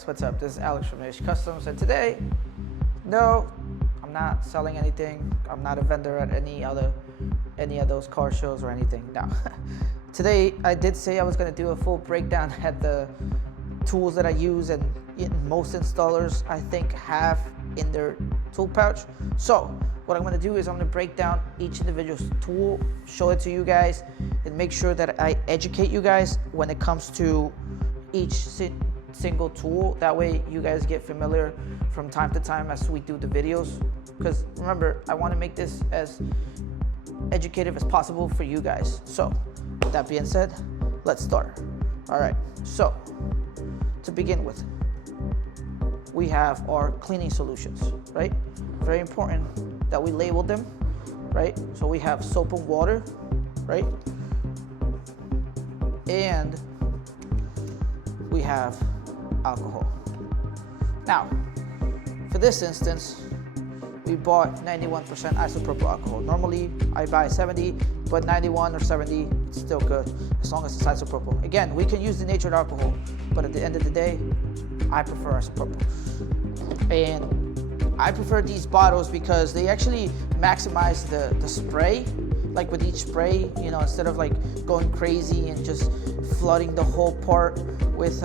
guys, what's up? This is Alex from Ish Customs, and today, no, I'm not selling anything. I'm not a vendor at any of those car shows or anything. No. Today, I did say I was going to do a full breakdown at the tools that I use, and most installers, I think, have in their tool pouch. So what I'm going to do is I'm going to break down each individual tool, show it to you guys, and make sure that I educate you guys when it comes to each single tool. That way you guys get familiar from time to time as we do the videos, because remember, I want to make this as educative as possible for you guys. So with that being said, let's start. All right, so to begin with, we have our cleaning solutions, right? Very important that we label them, right? So we have soap and water, right? And we have alcohol. Now, for this instance, we bought 91% isopropyl alcohol. Normally, I buy 70, but 91 or 70, it's still good, as long as it's isopropyl. Again, we can use denatured alcohol, but at the end of the day, I prefer isopropyl. And I prefer these bottles because they actually maximize the spray. Like with each spray, you know, instead of like going crazy and just flooding the whole part with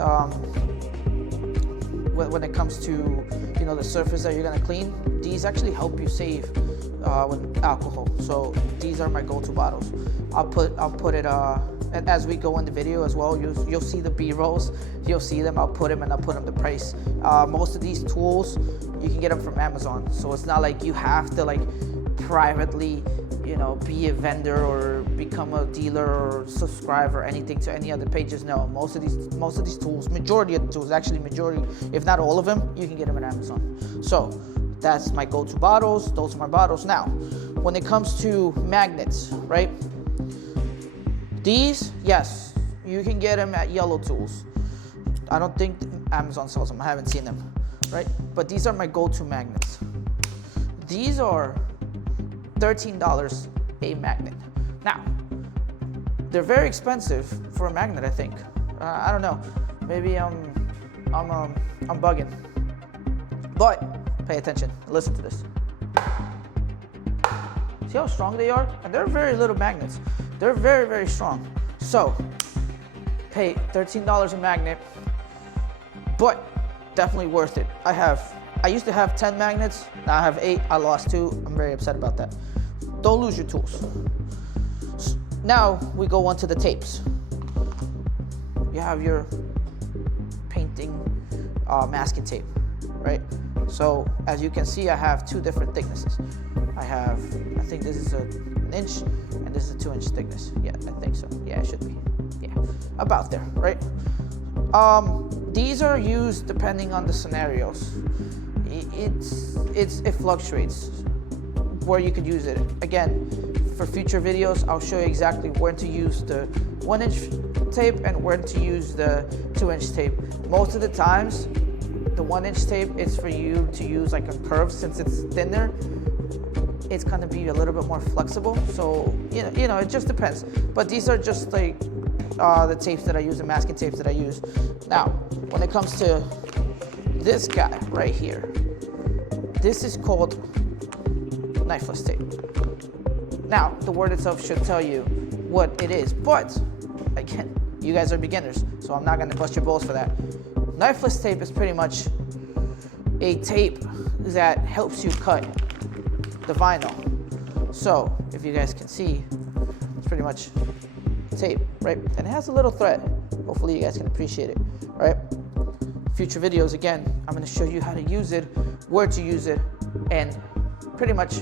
when it comes to, you know, the surface that you're gonna clean, these actually help you save with alcohol. So these are my go-to bottles. I'll put it as we go in the video as well. You'll see the B-rolls, you'll see them. I'll put them the price. Most of these tools you can get them from Amazon, so it's not like you have to like privately, you know, be a vendor or become a dealer or subscribe or anything to any other pages. No, most of these tools, majority of the tools, actually majority, if not all of them, you can get them at Amazon. So that's my go-to bottles. Those are my bottles. Now, when it comes to magnets, right? These, yes, you can get them at Yellow Tools. I don't think Amazon sells them. I haven't seen them, right? But these are my go-to magnets. These are $13 a magnet. Now, they're very expensive for a magnet, I think. I don't know. Maybe I'm bugging. But pay attention. Listen to this. See how strong they are? And they're very little magnets. They're very, very strong. So, pay $13 a magnet, but definitely worth it. I used to have 10 magnets, now I have 8, I lost 2. I'm very upset about that. Don't lose your tools. Now we go on to the tapes. You have your painting masking tape, right? So as you can see, I have 2 different thicknesses. I think this is an inch and this is a 2-inch thickness. Yeah, I think so. Yeah, it should be. Yeah, about there, right? These are used depending on the scenarios. It fluctuates where you could use it. Again, for future videos, I'll show you exactly when to use the 1-inch tape and when to use the 2-inch tape. Most of the times, the 1-inch tape is for you to use like a curve. Since it's thinner, it's gonna be a little bit more flexible. So you know, it just depends. But these are just like the tapes that I use, the masking tapes that I use. Now, when it comes to this guy right here, this is called knifeless tape. Now, the word itself should tell you what it is, but again, you guys are beginners, so I'm not gonna bust your balls for that. Knifeless tape is pretty much a tape that helps you cut the vinyl. So, if you guys can see, it's pretty much tape, right? And it has a little thread. Hopefully you guys can appreciate it, right? Future videos, again, I'm gonna show you how to use it, where to use it, and pretty much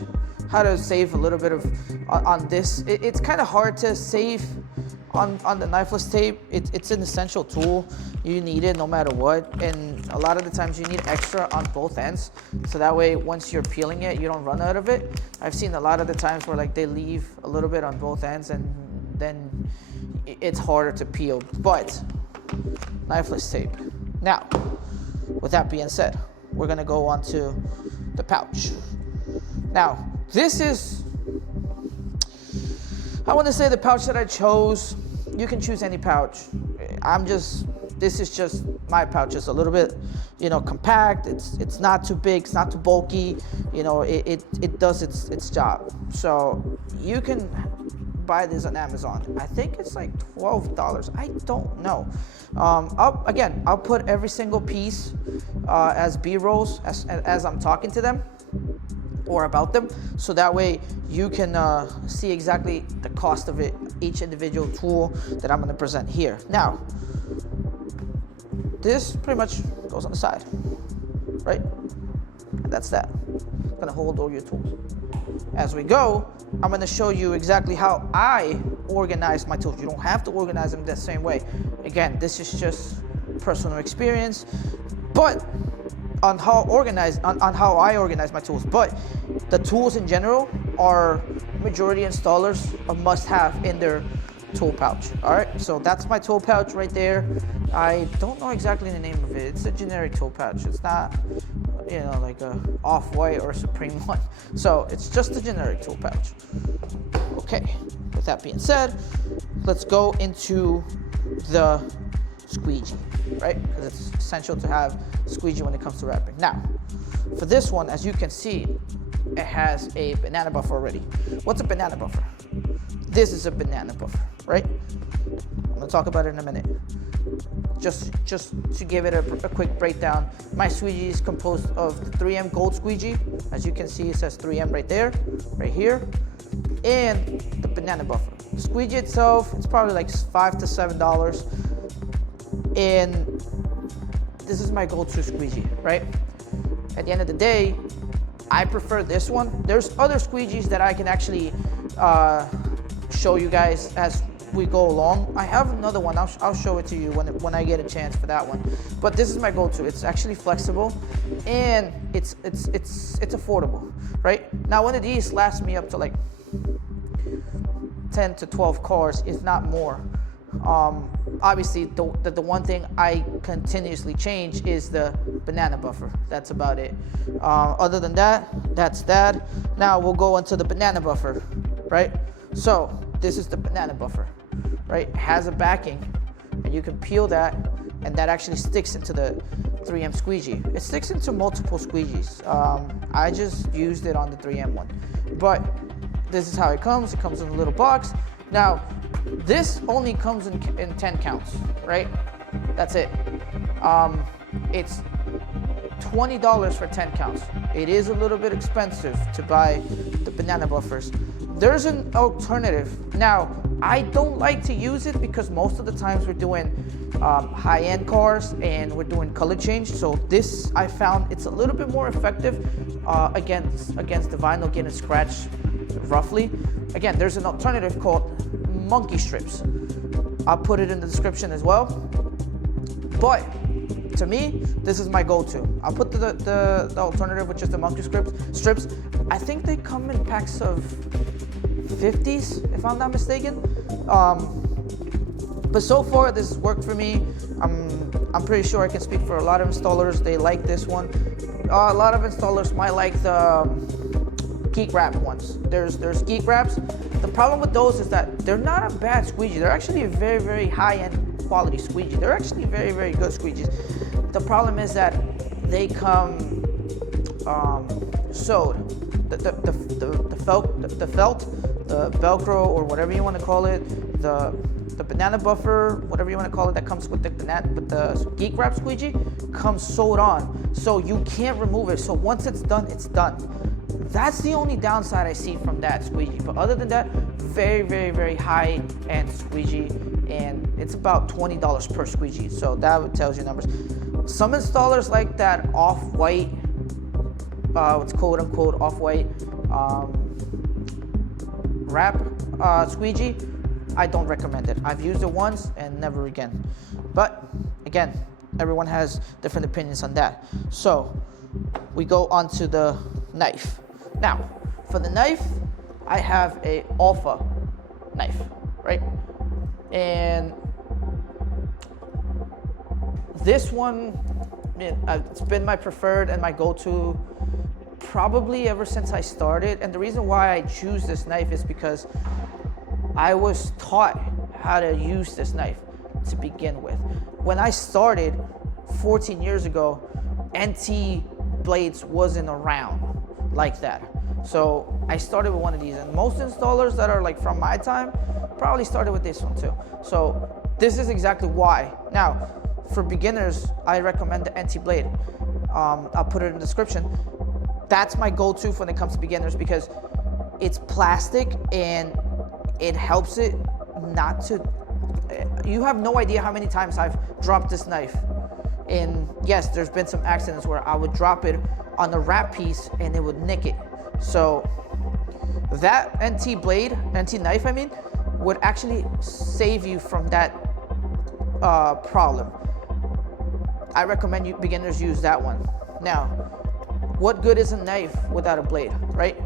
how to save a little bit of on this. It's kind of hard to save on the knifeless tape. It's an essential tool. You need it no matter what, and a lot of the times you need extra on both ends, so that way once you're peeling it, you don't run out of it. I've seen a lot of the times where like they leave a little bit on both ends, and then it's harder to peel. But knifeless tape. Now, with that being said, we're gonna go on to the pouch. Now, this is, I want to say, the pouch that I chose. You can choose any pouch. This is just my pouch. It's a little bit, you know, compact. It's not too big, it's not too bulky. You know, it does its job. So you can buy this on Amazon. I think it's like $12. I don't know. I'll put every single piece as B-rolls as I'm talking to them or about them, so that way you can see exactly the cost of it, each individual tool that I'm going to present here. Now, this pretty much goes on the side, right? And that's that. It's going to hold all your tools. As we go, I'm going to show you exactly how I organize my tools. You don't have to organize them the same way. Again, this is just personal experience, but on how I organize my tools. But the tools in general are majority installers a must-have in their tool pouch. All right, so that's my tool pouch right there. I don't know exactly the name of it. It's a generic tool pouch. It's not, you know, like a Off-White or Supreme one. So it's just a generic tool pouch. Okay, with that being said, let's go into the squeegee, right? Because it's essential to have squeegee when it comes to wrapping. Now, for this one, as you can see, it has a banana buffer already. What's a banana buffer? This is a banana buffer, right? I'm gonna talk about it in a minute. Just to give it a quick breakdown, my squeegee is composed of the 3M Gold squeegee. As you can see, it says 3M right there, right here, and the banana buffer. The squeegee itself, it's probably like $5 to $7, and this is my go-to squeegee, right? At the end of the day, I prefer this one. There's other squeegees that I can actually show you guys as we go along. I have another one. I'll show it to you when I get a chance for that one. But this is my go-to. It's actually flexible, and it's affordable, right? Now, one of these lasts me up to like 10 to 12 cars, if not more. Obviously, the one thing I continuously change is the banana buffer. That's about it. Other than that, that's that. Now we'll go into the banana buffer, right? So this is the banana buffer, right? It has a backing, and you can peel that, and that actually sticks into the 3M squeegee. It sticks into multiple squeegees. I just used it on the 3M one, but this is how it comes. It comes in a little box. Now, this only comes in 10 counts, right? That's it. It's $20 for 10 counts. It is a little bit expensive to buy the banana buffers. There's an alternative. Now, I don't like to use it because most of the times we're doing high-end cars and we're doing color change. So this, I found it's a little bit more effective against the vinyl getting scratched roughly. Again, there's an alternative called monkey strips. I'll put it in the description as well. But to me, this is my go-to. I'll put the alternative, which is the monkey strips. I think they come in packs of 50s, if I'm not mistaken. But so far, this has worked for me. I'm pretty sure I can speak for a lot of installers. They like this one. A lot of installers might like the Geek Wrap ones. There's Geek Wraps. The problem with those is that they're not a bad squeegee. They're actually a very, very high-end quality squeegee. They're actually very, very good squeegees. The problem is that they come sewed. The felt, the Velcro, or whatever you want to call it, the banana buffer, whatever you want to call it, that comes with the Geek Wrap squeegee, comes sewed on. So you can't remove it. So once it's done, it's done. That's the only downside I see from that squeegee. But other than that, very, very, very high-end squeegee, and it's about $20 per squeegee. So that tells you numbers. Some installers like that Off-White, what's quote-unquote Off-White wrap squeegee. I don't recommend it. I've used it once and never again. But again, everyone has different opinions on that. So we go on to the knife. Now, for the knife, I have a Alpha knife, right? And this one, it's been my preferred and my go-to probably ever since I started. And the reason why I choose this knife is because I was taught how to use this knife. to begin with. When I started 14 years ago, NT blades wasn't around like that. So I started with one of these, and most installers that are like from my time probably started with this one too. So this is exactly why. Now, for beginners, I recommend the NT blade. I'll put it in the description. That's my go-to when it comes to beginners because it's plastic and it helps it not to, you have no idea how many times I've dropped this knife. And yes, there's been some accidents where I would drop it on the wrap piece and it would nick it. So that NT blade, NT knife, I mean, would actually save you from that problem. I recommend you beginners use that one. Now, what good is a knife without a blade, right?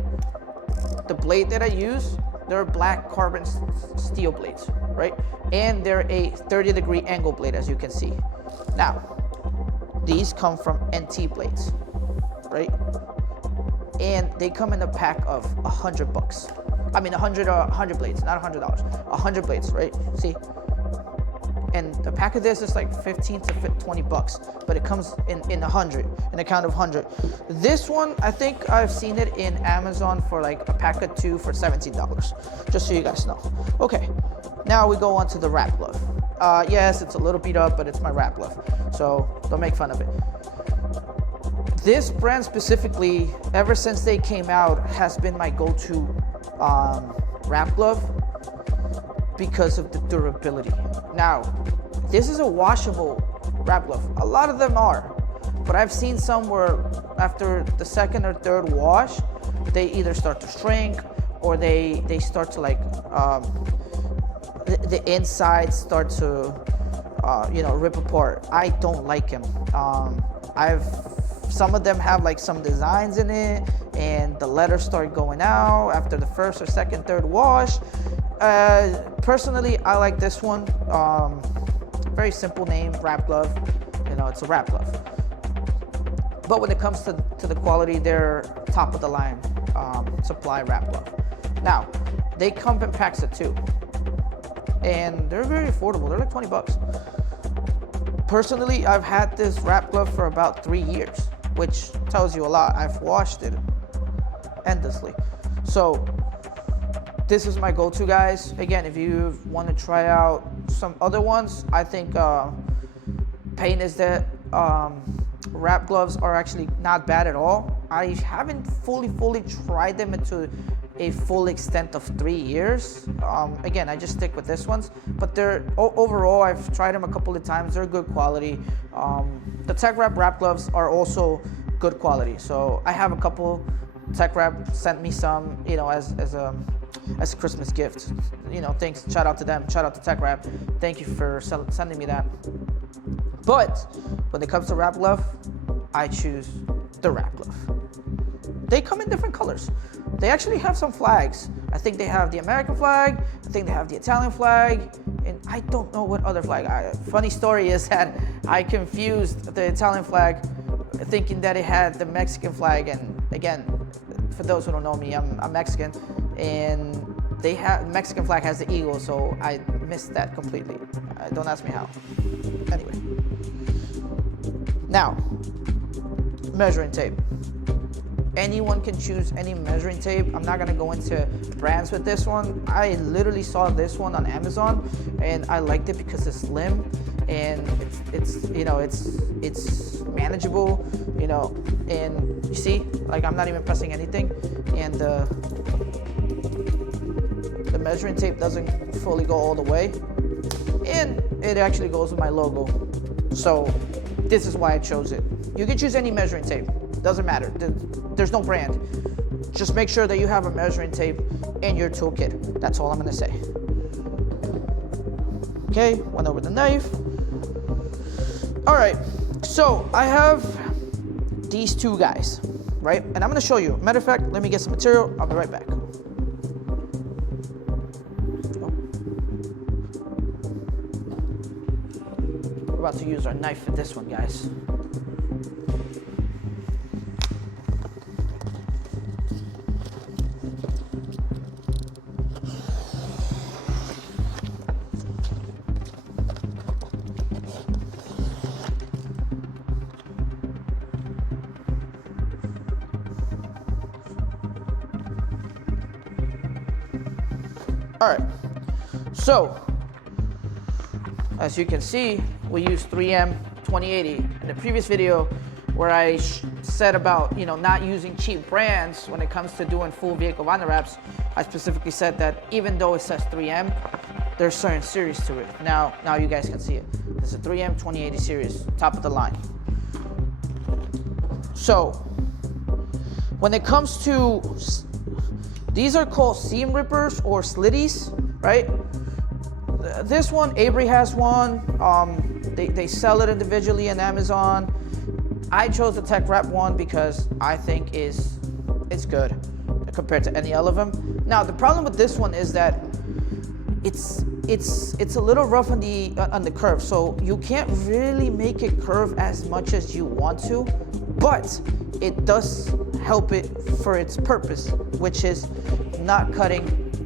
The blade that I use, they're black carbon steel blades, right? And they're a 30-degree angle blade, as you can see. Now, these come from NT blades, right? And they come in a pack of 100 bucks. I mean, 100 blades, not $100, 100 blades, right? See? And the pack of this is like 15 to 20 bucks, but it comes in 100, in a count of 100. This one, I think I've seen it in Amazon for like a pack of 2 for $17, just so you guys know. Okay, now we go on to the wrap glove. Yes, it's a little beat up, but it's my wrap glove, so don't make fun of it. This brand specifically, ever since they came out, has been my go-to wrap glove because of the durability. Now, this is a washable wrap glove. A lot of them are, but I've seen some where after the second or third wash, they either start to shrink or they start to like, the insides start to, rip apart. I don't like them. Some of them have like some designs in it and the letters start going out after the first or second, third wash. Personally, I like this one. Very simple name, wrap glove. It's a wrap glove. But when it comes to the quality, they're top of the line supply wrap glove. Now, they come in packs of 2. And they're very affordable. They're like 20 bucks. Personally, I've had this wrap glove for about 3 years, which tells you a lot. I've washed it endlessly. So this is my go-to, guys. Again, if you want to try out some other ones, I think Pain is Dead wrap gloves are actually not bad at all. I haven't fully tried them into a full extent of 3 years. Again, I just stick with this ones, but they're overall, I've tried them a couple of times. They're good quality. The TechWrap wrap gloves are also good quality. So I have a couple. TechWrap sent me some, as a Christmas gift. Thanks, shout out to them. Shout out to TechWrap. Thank you for sending me that. But when it comes to wrap glove, I choose the wrap glove. They come in different colors. They actually have some flags. I think they have the American flag. I think they have the Italian flag. And I don't know what other flag. Funny story is that I confused the Italian flag thinking that it had the Mexican flag. And again, for those who don't know me, I'm Mexican. And Mexican flag has the eagle, so I missed that completely. Don't ask me how. Anyway. Now, measuring tape. Anyone can choose any measuring tape. I'm not gonna go into brands with this one. I literally saw this one on Amazon and I liked it because it's slim and it's manageable, and you see, like I'm not even pressing anything, and the measuring tape doesn't fully go all the way, and it actually goes with my logo. So this is why I chose it. You can choose any measuring tape. Doesn't matter. There's no brand. Just make sure that you have a measuring tape in your toolkit. That's all I'm gonna say. Okay, went over the knife. All right, so I have these 2 guys, right? And I'm gonna show you. Matter of fact, let me get some material. I'll be right back. We're about to use our knife for this one, guys. All right, so as you can see, we use 3M 2080. In the previous video where I said about not using cheap brands when it comes to doing full vehicle vinyl wraps, I specifically said that even though it says 3M, there's certain series to it. Now you guys can see it. It's a 3M 2080 series, top of the line. So when it comes to, these are called seam rippers or slitties, right? This one, Avery has one. They sell it individually on Amazon. I chose the Tech Wrap one because I think it's good compared to any other of them. Now the problem with this one is that it's a little rough on the curve, so you can't really make it curve as much as you want to, but it does help it for its purpose, which is not cutting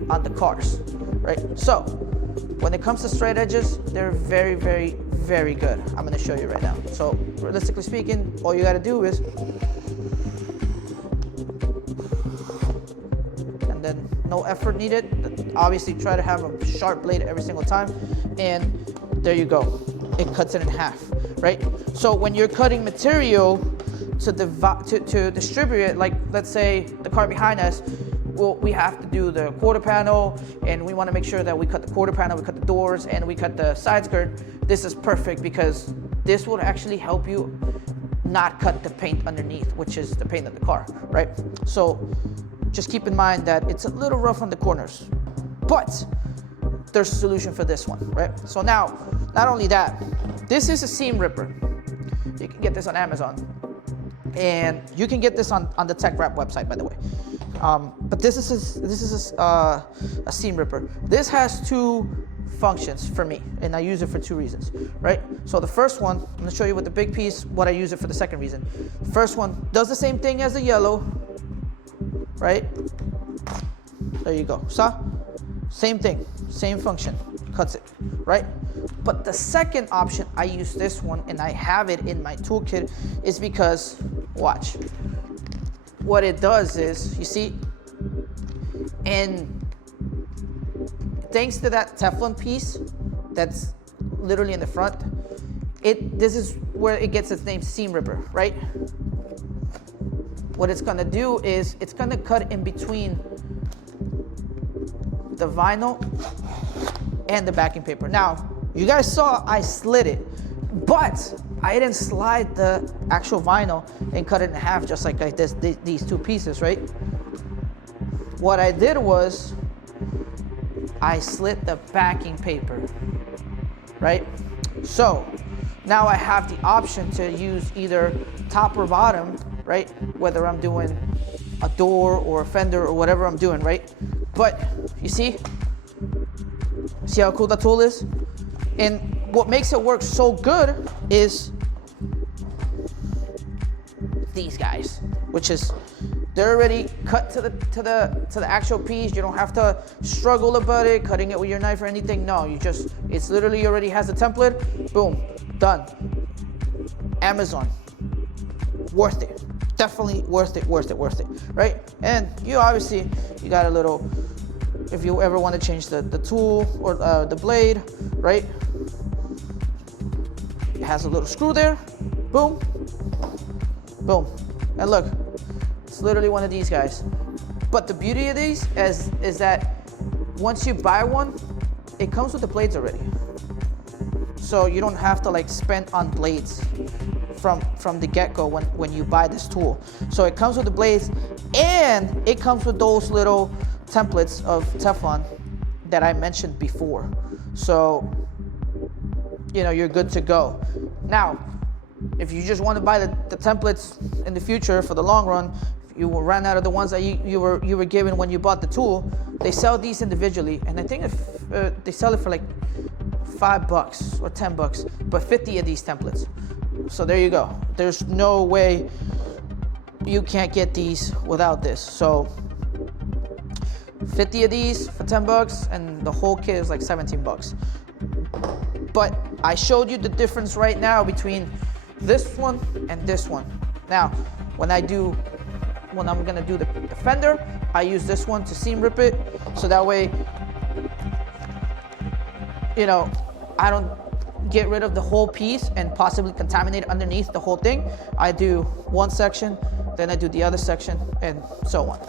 on the cars, right? So when it comes to straight edges, they're very, very, very good. I'm gonna show you right now. So realistically speaking, all you gotta do is, and then no effort needed. Obviously try to have a sharp blade every single time, and there you go. It cuts it in half, right? So when you're cutting material to distribute it, like let's say the car behind us, well, we have to do the quarter panel, and we want to make sure that we cut the quarter panel, we cut the doors, and we cut the side skirt. This is perfect because this will actually help you not cut the paint underneath, which is the paint of the car, right? So just keep in mind that it's a little rough on the corners, but there's a solution for this one, right? So now, not only that, this is a seam ripper. You can get this on Amazon, and you can get this on the Tech Wrap website, by the way. But this is a seam ripper. This has two functions for me, and I use it for two reasons, right? So the first one, I'm gonna show you with the big piece what I use it for the second reason. The first one does the same thing as the yellow, right? There you go. So, same thing, same function, cuts it, right? But the second option, I use this one, and I have it in my toolkit, is because, watch. What it does is, you see, and thanks to that Teflon piece that's literally in the front, this is where it gets its name, seam ripper, right? What it's gonna do is it's gonna cut in between the vinyl and the backing paper. Now, you guys saw I slid it, but I didn't slide the actual vinyl and cut it in half just like these two pieces, right? What I did was I slit the backing paper, right? So now I have the option to use either top or bottom, right? Whether I'm doing a door or a fender or whatever I'm doing, right? But you see how cool that tool is? And what makes it work so good is these guys, which is they're already cut to the actual piece. You don't have to struggle about it, cutting it with your knife or anything. No, it's literally already has a template. Boom, done. Amazon, worth it. Definitely worth it, right? And you obviously, you got a little, if you ever want to change the tool or the blade, right? It has a little screw there, boom, boom. And look, it's literally one of these guys. But the beauty of these is that once you buy one, it comes with the blades already. So you don't have to like spend on blades from the get-go when you buy this tool. So it comes with the blades, and it comes with those little templates of Teflon that I mentioned before. So, you're good to go. Now, if you just want to buy the templates in the future for the long run, if you will run out of the ones that you were given when you bought the tool, they sell these individually, and I think they sell it for like $5 or $10, but 50 of these templates. So there you go. There's no way you can't get these without this. So 50 of these for $10, and the whole kit is like $17. But I showed you the difference right now between this one and this one. Now, when I'm gonna do the fender, I use this one to seam rip it, so that way you know, I don't get rid of the whole piece and possibly contaminate underneath the whole thing. I do one section, then I do the other section, and so on.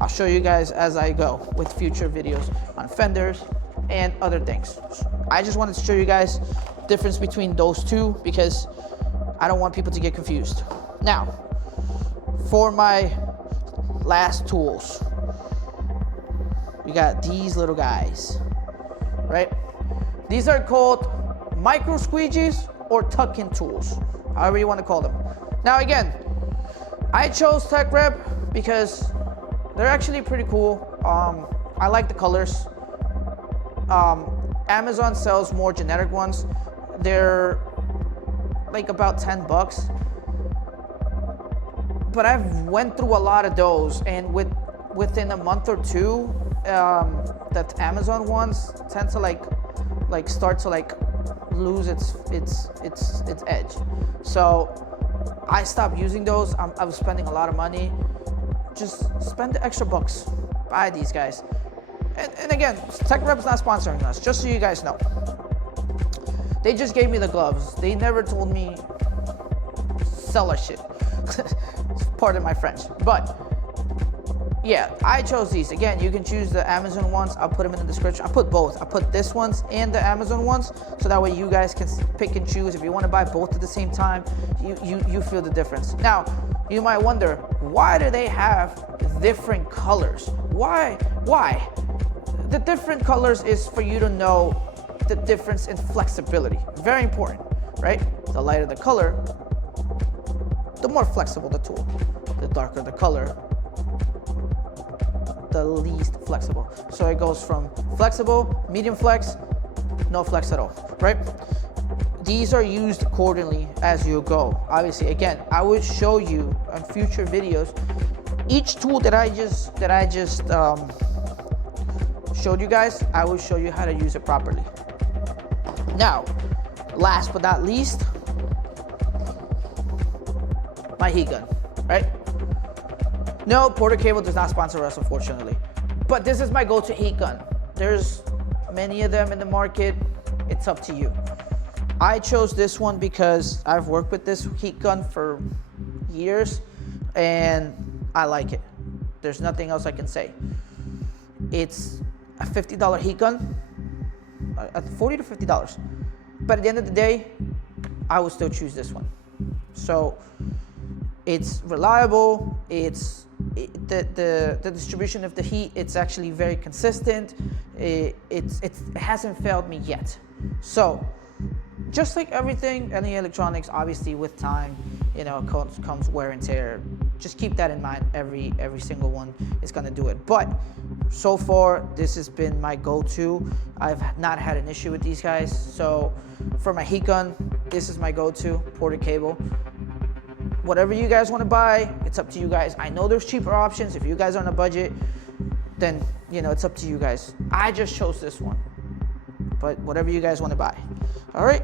I'll show you guys as I go with future videos on fenders and other things. I just wanted to show you guys the difference between those two because I don't want people to get confused. Now, for my last tools, we got these little guys, right? These are called micro squeegees or tuck-in tools, however you want to call them. Now again, I chose Tech Rep because they're actually pretty cool. I like the colors. Amazon sells more generic ones. They're like about 10 bucks. But I've went through a lot of those, and within a month or two, the Amazon ones tend to like start to like lose its edge. So I stopped using those. I was spending a lot of money. Just spend the extra bucks. Buy these guys. And again, Tech Rep's not sponsoring us, just so you guys know. They just gave me the gloves. They never told me sell our shit. Pardon my French. But yeah, I chose these. Again, you can choose the Amazon ones. I'll put them in the description. I put both. I put this ones and the Amazon ones, so that way you guys can pick and choose. If you want to buy both at the same time, you feel the difference. Now, you might wonder, why do they have different colors? Why? The different colors is for you to know the difference in flexibility. Very important, right? The lighter the color, the more flexible the tool. The darker the color, the least flexible. So it goes from flexible, medium flex, no flex at all, right? These are used accordingly as you go. Obviously, again, I will show you on future videos each tool that I just showed you guys. I will show you how to use it properly. Now, last but not least, my heat gun, right? No, Porter Cable does not sponsor us, unfortunately. But this is my go-to heat gun. There's many of them in the market. It's up to you. I chose this one because I've worked with this heat gun for years and I like it. There's nothing else I can say. It's a $50 heat gun, $40 to $50. But at the end of the day, I would still choose this one. So it's reliable. The distribution of the heat, it's actually very consistent. It hasn't failed me yet. So just like everything, any electronics, obviously with time, you know, comes wear and tear. Just keep that in mind. Every single one is gonna do it. But so far, this has been my go-to. I've not had an issue with these guys. So for my heat gun, this is my go-to, Porter Cable. Whatever you guys want to buy, it's up to you guys. I know there's cheaper options. If you guys are on a budget, then, you know, it's up to you guys. I just chose this one, but whatever you guys want to buy. All right.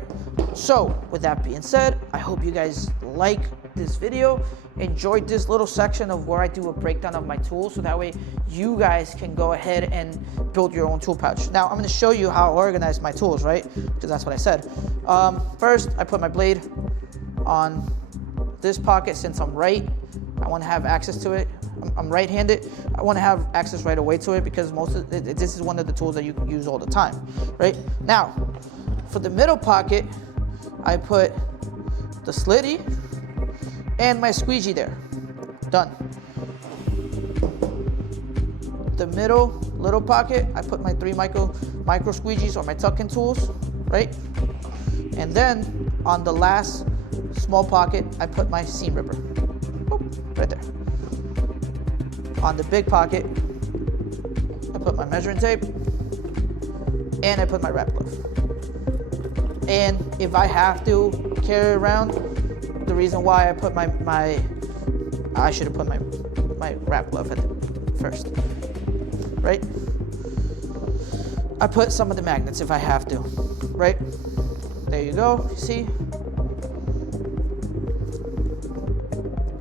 So with that being said, I hope you guys like this video, enjoyed this little section of where I do a breakdown of my tools, so that way you guys can go ahead and build your own tool pouch. Now I'm going to show you how I organize my tools, right? Because that's what I said. First, I put my blade on this pocket. Since I'm right, I want to have access to it. I'm right-handed. I want to have access right away to it because this is one of the tools that you use all the time, right? Now, for the middle pocket, I put the slitty and my squeegee there. Done. The middle little pocket, I put my 3 micro squeegees or my tuck-in tools, right? And then on the last small pocket, I put my seam ripper. Boop, right there. On the big pocket, I put my measuring tape and I put my wrap glove. And if I have to carry around, the reason why I put I should have put my wrap glove at first, right? I put some of the magnets if I have to, right? There you go, you see?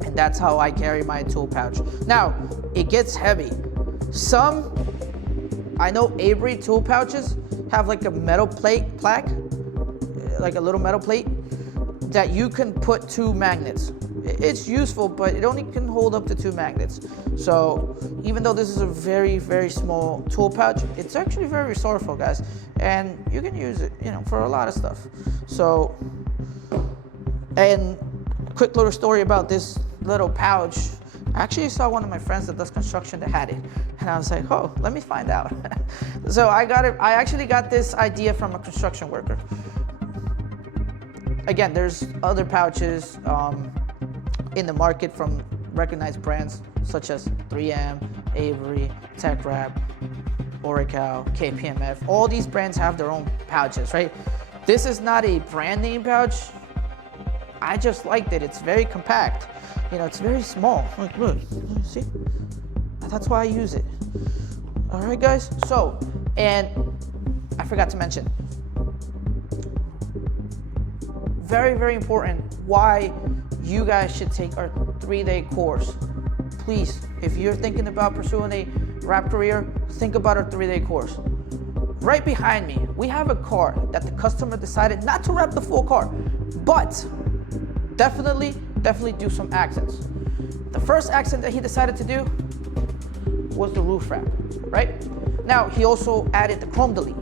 And that's how I carry my tool pouch. Now, it gets heavy. I know Avery tool pouches have like a metal plaque, like a little metal plate that you can put 2 magnets. It's useful, but it only can hold up to 2 magnets. So even though this is a very, very small tool pouch, it's actually very resourceful, guys. And you can use it, you know, for a lot of stuff. So, and quick little story about this little pouch. I actually saw one of my friends that does construction that had it. And I was like, oh, let me find out. So I actually got this idea from a construction worker. Again, there's other pouches in the market from recognized brands such as 3M, Avery, TechWrap, Oracle, KPMF. All these brands have their own pouches, right? This is not a brand name pouch. I just liked it. It's very compact. You know, it's very small. Like, look, see? That's why I use it. All right, guys. So, and I forgot to mention, very, very important, why you guys should take our 3-day course. Please, if you're thinking about pursuing a wrap career, think about our 3-day course. Right behind me, we have a car that the customer decided not to wrap the full car, but definitely do some accents. The first accent that he decided to do was the roof wrap, right? Now, he also added the chrome delete.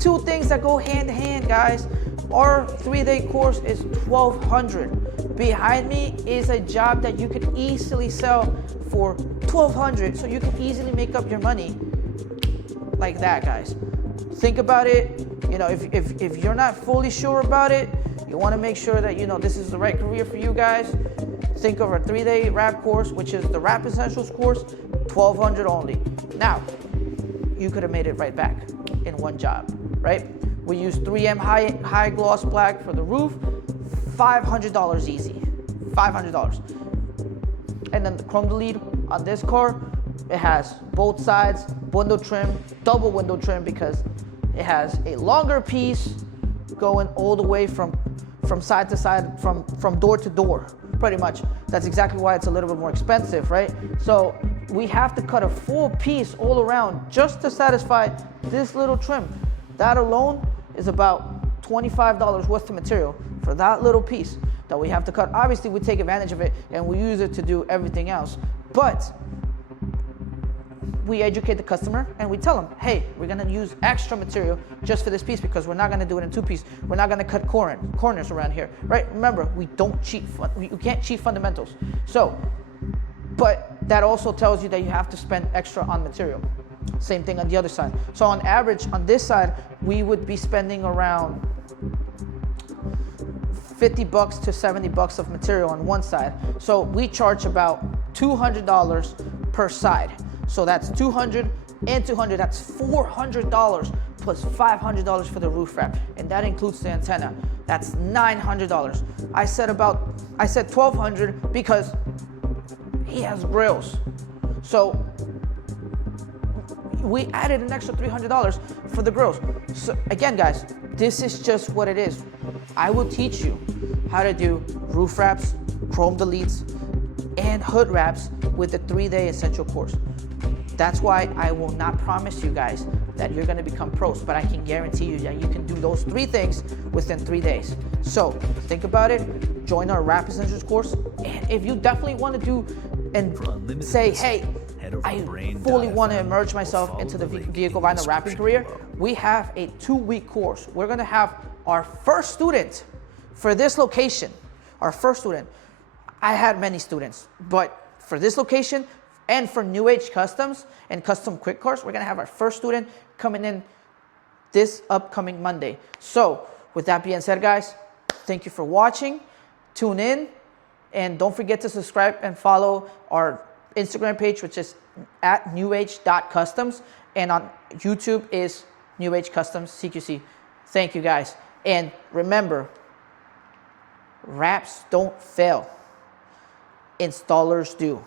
2 things that go hand in hand, guys. Our 3-day course is $1,200. Behind me is a job that you could easily sell for $1,200, so you can easily make up your money like that, guys. Think about it. You know, if you're not fully sure about it, you want to make sure that you know this is the right career for you guys. Think of our 3-day wrap course, which is the Wrap Essentials course, $1,200 only. Now, you could have made it right back in one job, right? We use 3M high gloss black for the roof, $500 easy, $500. And then the chrome delete on this car, it has both sides, window trim, double window trim, because it has a longer piece going all the way from side to side, from door to door, pretty much. That's exactly why it's a little bit more expensive, right? So we have to cut a full piece all around just to satisfy this little trim. That alone is about $25 worth of material for that little piece that we have to cut. Obviously, we take advantage of it and we use it to do everything else. But we educate the customer and we tell them, hey, we're gonna use extra material just for this piece because we're not gonna do it in 2 pieces. We're not gonna cut corners around here, right? Remember, we don't cheat. You can't cheat fundamentals. So, but that also tells you that you have to spend extra on material. Same thing on the other side. So on average, on this side, we would be spending around $50 to $70 of material on one side. So we charge about $200 per side. So that's $200 and $200, that's $400 plus $500 for the roof wrap. And that includes the antenna. That's $900. I said $1,200 because he has grills. So we added an extra $300 for the grills. So again, guys, this is just what it is. I will teach you how to do roof wraps, chrome deletes, and hood wraps with the 3-day essential course. That's why I will not promise you guys that you're gonna become pros, but I can guarantee you that you can do those 3 things within 3 days. So think about it, join our Wrap Essentials course, and if you definitely wanna do and say, hey, I fully want to immerse myself into the vehicle vinyl wrapping career, we have a 2-week course. We're going to have our first student for this location. Our first student. I had many students, but for this location and for New Age Customs and Custom Quick Cars, we're going to have our first student coming in this upcoming Monday. So with that being said, guys, thank you for watching. Tune in, and don't forget to subscribe and follow our Instagram page, which is at newage.customs, and on YouTube is New Age Customs CQC. Thank you, guys. And remember, wraps don't fail. Installers do.